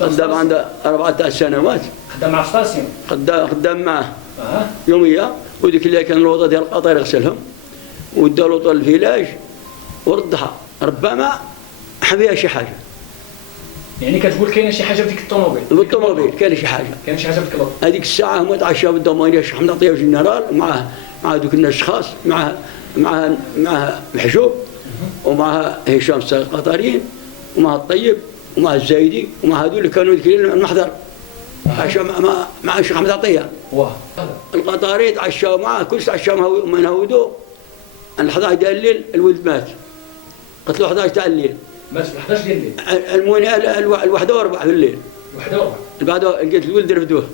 خدام عنده 14 سنوات. خدام مع ستاسيون. خدام معه يوميا، وديك اللي كان الوضع ديال القطار يغسلهم وداو له طول الفيلاج وردها. ربما حبيها شي حاجه. يعني كتقول كاينه شي حاجه في ديك الطوموبيل. بالطوموبيل كاينه شي حاجه. كاينه شي حاجه في الكلوط. هذيك الساعه هما تعشاو بالضمانيه الشيخ حمد عطيه جنرال مع دوك الناس خاص مع محجوب ومع هشام الساق القطريين ومع الطيب ومع الزايدي ومع هذول اللي كانوا ذكرين المحضر. عشاو مع الشيخ حمد عطيه. واه القطاري تعشاو معاه، كل تعشاو من هودو. عن 11 ديال الليل الولد مات، قتلوا 11 تاع الليل. مات في 11 ديال الليل. المهم الواحدة وربع في الليل. الواحدة وربع. بعد لقيت الولد رفدوه.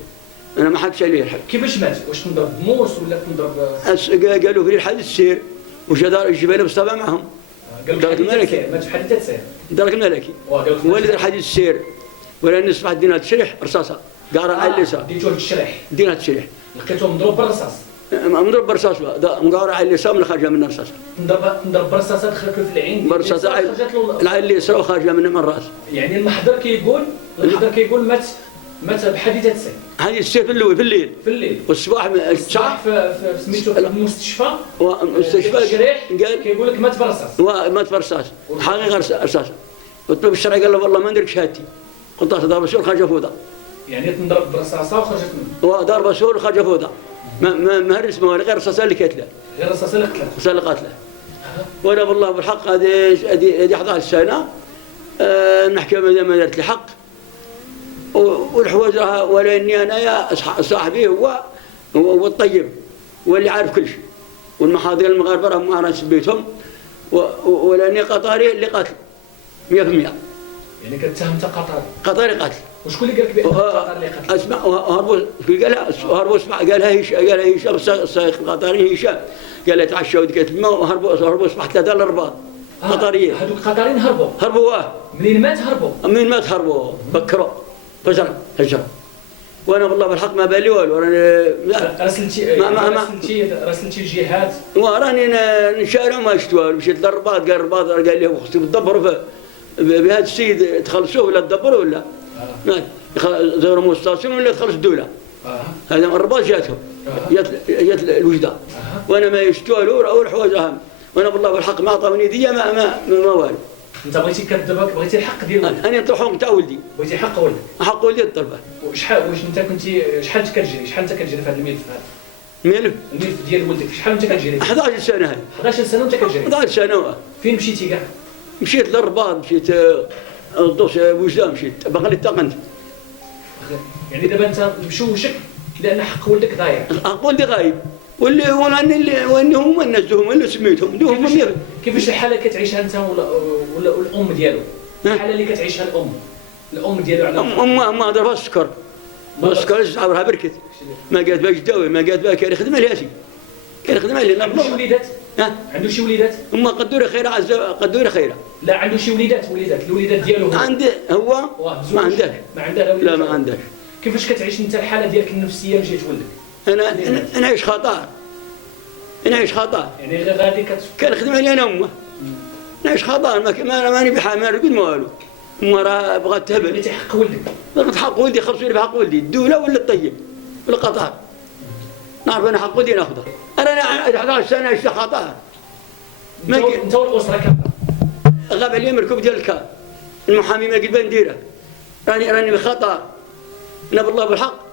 انا ما حكش عليه الحق. كيفاش مات؟ واش تنضرب موس ولا تنضرب؟ قالوا في الحادث السير وجا دار الجبال مصطفى معهم. درك الملكي. مات في حادثة سير. درك الملكي. ولد الحادث السير ولا نصبح دينا تشريح رصاصه قارا على اليسار. ديتوه للتشريح. دينا تشريح. لقيتوه مضروب بالرصاص. مضروب برصاص مقارع على اليسار من خارجه من الرصاص. نضرب برصاصه دخلت له في العين. برصاصه العين اليسرى وخارجه من الراس. يعني المحضر كيقول مات بحادثه السير. حادث السير في الليل. في الليل. والصباح الصباح في سميتو في المستشفى. المستشفى قال كيقول لك مات برصاص. مات برصاص حقيقه رصاص. الطبيب الشرعي قال له والله ما نديرك شهادتي. قلت له ضرب سول خرج فوضى. يعني تنضرب برصاصه وخرجت منه. ضرب سول وخرج فوضى. ما هرس ما غير الرصاصه اللي قتله. غير الرصاصه اللي قتله. الرصاصه اللي قتله. وانا بالله بالحق هذه 11 سنه المحكمه ما دارت لي حق. والحوايج راها ولا اني انايا صاحبي هو الطيب واللي عارف كل شيء. والمحاضر المغاربه راهم ما راس بيتهم ولا اني قطاري اللي قتل 100%. يعني كتهمت قطاري قتل. وشكون اللي قال لك بان قطاري اللي قتل؟ اسمع هربوا اسمع قالها هشام السائق القطري هشام قال له تعشوا ديك الماء وهربوا اصبح 3 الرباط قطريين. هذوك القطريين هربوا. منين مات هربوا بكروا هجرة. وانا بالله بالحق ما بالي والو. راني راسلتي الجهات. وراني نشارع ما شفت والو. مشيت للرباط قال الرباط قال لي خصكم تدبروا بهذا السيد تخلصوه ولا تدبروا ولا زوروا مستاسيون ولا تخلص الدوله. هذا من الرباط جاتهم جات الوجده. وانا ما يشتوا له والحوايج اهم. وانا بالله بالحق ما عطاوني ديه ما والو. انت بغيتي كذبك بغيتي الحق ديال ولدك. انا نطرحهم تاع ولدي. بغيتي حق ولدك. حق ولدي الطلبه. واش انت كنتي شحال انت كتجري في هذا الملف هذا؟ الملف ديال ولدك شحال انت كتجري؟ 11 سنه هذه. 11 سنه وانت كتجري؟ 11 سنه. فين مشيتي كاع؟ مشيت للرباط، مشيت الدوس وجده، مشيت باقي لي تقنت. يعني دابا انت مشوشك لان حق ولدك ضايع. حق ولدي غايب. واني هما الناس دوهم اللي سميتهم دوهم. كيفاش الحاله كتعيشها انت ولا الام ديالو؟ الحاله اللي كتعيشها الام ديالو على ما ضربها السكر. السكر عبرها بركت. ما قالت باش تداوي، ما قالت كان يخدم لها شي. كان يخدم لها. عنده شي وليدات؟ عنده شي وليدات؟ هما قدوري خيره قدوري خيره. لا عنده شي وليدات الوليدات ديالو هو عنده هو ما عندهش. لا ما عندهش. كيفاش كتعيش انت الحاله ديالك النفسيه من جهه ولدك؟ انا نعيش خطر. يعني غير غادي كان يخدم علي انا امه. نعيش خطر ماني بحال ما نقول ما والو. امه راه بغات تهبل. بغيتي حق ولدك. بغيت حق ولدي خلصوني بحق ولدي الدوله ولا الطيب ولا القطار. نعرف انا حق ولدي ناخذه. انا 11 سنه عشت خطر. انت والاسره كامله. غاب عليا مركوب ديال الكار. المحامي ما قد بان نديره. راني بخطر. انا بالله بالحق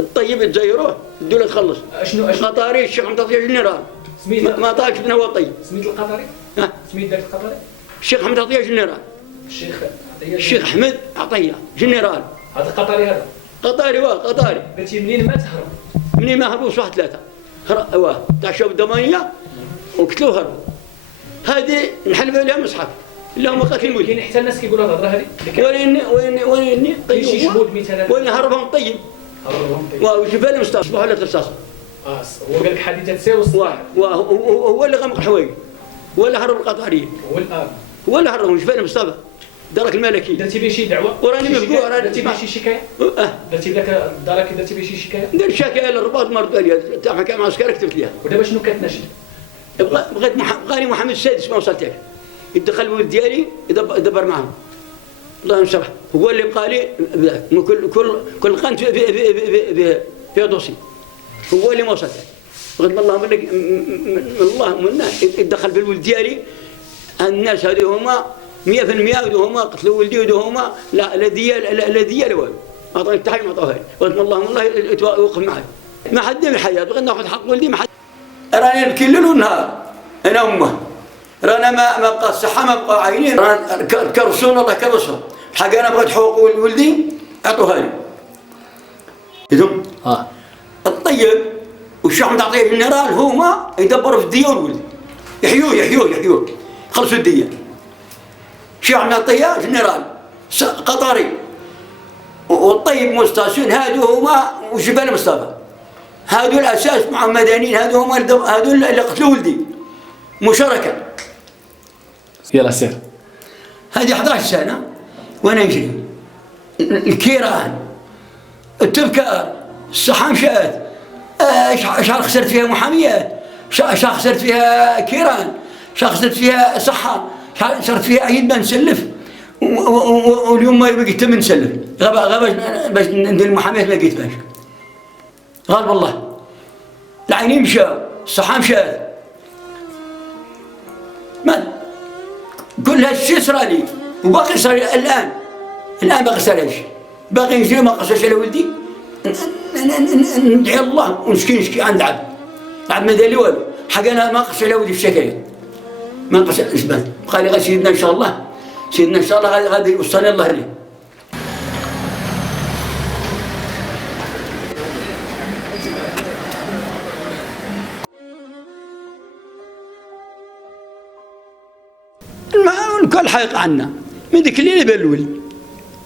الطيب يتزيروه الدوله تخلص. شنو القطاري الشيخ حمد عطيه جنرال. ما طاقش بنا هو الطيب. سميت القطاري؟ سميت ذاك القطاري؟ الشيخ حمد عطيه جنرال. الشيخ حمد عطيه جنرال. هذا القطاري هذا؟ قطاري. قلتي منين مات هرب؟ منين ما هربوا واحد 3 تاع الشعب الضمانيه وقتلوه هربوا. هذه نحلف عليها مصحف. لا هما قاتلين ولدي. كاين حتى الناس كيقولوا الهضره هذه. وين طيب شي شهود مثلا. وين هربهم طيب. وجبال المستشفى ولا رصاص. هو قال لك حادثه سير والصباح. هو اللي غمق الحوايج. ولا هرب القطاريين. هو اللي هربهم جبال المصطفى. دارك الملكي. درتي به شي دعوه؟ وراني مفقوع. درتي به شي شكايه؟ درتي لك دارك درتي به شي شكايه؟ درت شكايه للرباط مرضوا عليا تاع حكام عسكري كتبت لها. ودابا شنو كتناشد؟ بغاني محمد السادس ما وصلتش. يدخل الولد ديالي يدبر معهم. الله ينصره هو اللي بقى لي كل قنت في دوسي هو اللي وصل غد الله منك الله منا يدخل في الولد ديالي الناس هذو هما 100% هما قتلوا ولدي وهما لا ديال والو اعطوني التحيه ما عطوها غد الله يوقف معي ما حد من الحياه بغيت ناخذ حق ولدي ما حد راني نبكي الليل والنهار انا امه رانا ما بقى الصحه ما بقى عينين رانا كرسون الله كرسون حق انا بغيت حقوق ولدي اعطوها لي اذن الطيب والشيخ متعطيه الجنرال هما يدبروا في الديه والولد يحيوه خلصوا الديه الشيخ متعطيه جنرال قطري والطيب مستاسون هادو هما وجبال مصطفى هادو الاساس مع المدنيين هادو هما هادو اللي قتلوا ولدي مشاركه يلا سير هذه 11 سنه وانا نجري الكيران التبكار الصحة مشات شحال خسرت فيها محاميات شحال خسرت فيها كيران شحال خسرت فيها صحة شحال صرت فيها عيد نسلف واليوم ما بقيت من نسلف غاب باش ندير المحاميات ما لقيت باش غالب الله العينين مشاو الصحة مشات ما كل هذا الشيء صرا لي وباقي صار الان باقي صار هذا الشيء باقي نجري ما قصاش على ولدي ندعي الله ونشكي عند عبد ما دار لي والو حق انا ما قص على ولدي في الشكايات ما قص اثبات بقى لي غير سيدنا ان شاء الله غادي يوصلني الله ليه الكل حيق عنا من ديك الليله بان الولد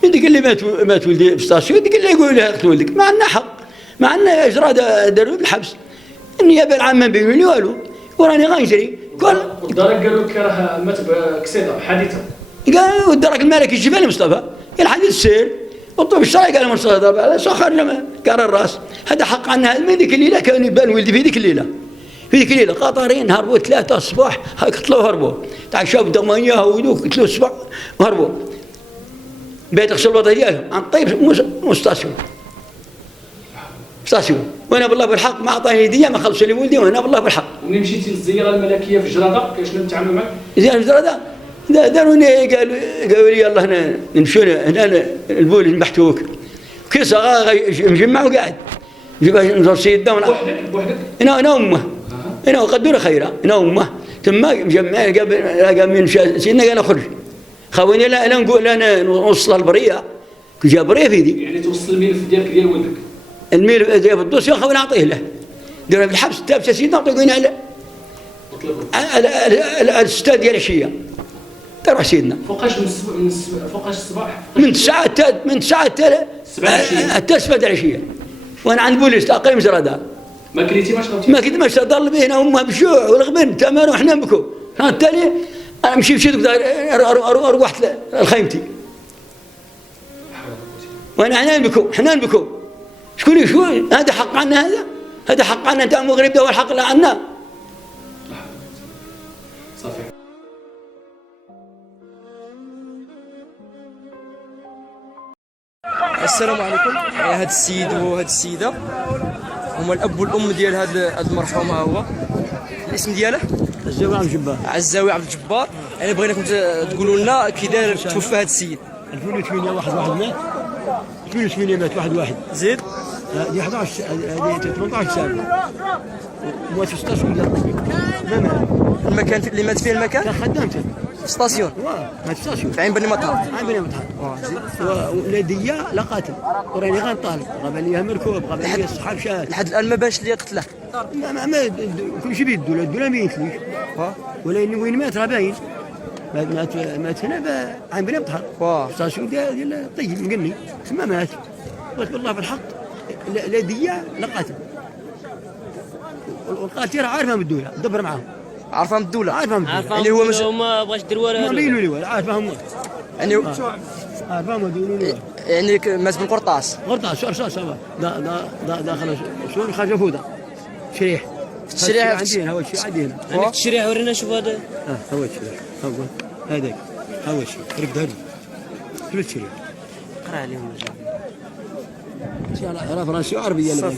من ديك اللي مات ولدي في ستاسيون ديك اللي يقول لها قتل ولدك ما عندنا حق ما عندنا اجراء داروا بالحبس النيابه العامه ما بيقولوا لي والو وراني غنجري كل الدرك قالوا لك راه مات بكسيده حادثه قال والدرك الملكي الجبالي مصطفى قال حديث السير والطب الشرعي قال مصطفى ضرب على سخر كار الراس هذا حق عنا هذا من ديك الليله كان يبان ولدي في ديك الليله قطرين هربوا 3 الصباح قتلوا هربوا تعشوا بدمانيه هودوك قتلوا الصباح وهربوا بيت غسل الوضع ديالهم عن طيب مستاسيون وانا بالله بالحق ما عطاني هديه ما خلصوا لي ولدي وانا بالله بالحق ومنين مشيتي للزياره الملكيه في جراده كيفاش نتعاملوا معك؟ زياره جراده داروني قالوا لي يلا نمشيو هنا البوليس نبحثوك كي صغار مجمع وقاعد نزور سيدنا بوحدك؟ انا امه انا وقدر خيرا انا امه تما مجمع قال من سيدنا قال اخرج خاويني لا نقول انا نوصل البريه كي جاب بريه في يدي يعني توصل الملف ديالك ديال ولدك الملف ديال الدوسيه خاوي نعطيه له ديرنا في الحبس تابس سيدنا نعطيونا على الستاد ديال العشيه تروح سيدنا فوقاش فوقاش الصباح من 9 حتى 7 العشيه وانا عند بوليس اقيم جرادار ما كريتي ما شربتي ما كنت ماشي ضل بينا امها بالجوع والغبن تمام وحنا نبكوا التالي انا مشيت اروح لخيمتي وانا حنا نبكوا شكون هذا حق عنا هذا حق عنا انت مغرب ده والحق لا عنا صافي السلام عليكم. هذا السيد وهذه السيده هما الاب والام ديال هذا المرحوم. ها هو الاسم دياله الزاوي عبد الجبار. عزاوي عبد الجبار. انا بغيناكم تقولوا لنا كي دار توفى هذا السيد. 2008 واحد مات 2008 مات واحد زيد هذه 11 هذه 18 سنه مات في 16 ما مات. المكان اللي مات فيه المكان كان خدامته في ستاسيون. مات في ستاسيون في عين بني مطار. عين بني مطار. ولديا لا قاتل وراني غنطالب غاب عليا مركوب غاب عليا الصحاب شاد لحد الان ما بانش اللي قتله. ما كل شيء بيدو الدوله ما يمثلوش ولكن وين مات راه باين مات هنا عين بني مطار ستاسيون ديال الطيب مقني تما مات. قلت بالله بالحق لا ديا لا قاتل والقاتل راه عارفه من الدوله دبر معاهم عارفه من الدوله يعني هو مش ما بغاش يدير والو ما بينوا لي والو عارفهم يعني عارفهم ما بينوا لي يعني مات بالقرطاس رصاص داخل شلون خرج فوده شريح عندنا هو الشيء عندنا عندك الشريح ورينا شوف هذا هو الشريح هذاك هو الشيء ركب هذا تبشري قرا عليهم على فرنسي وعربيه. صافي.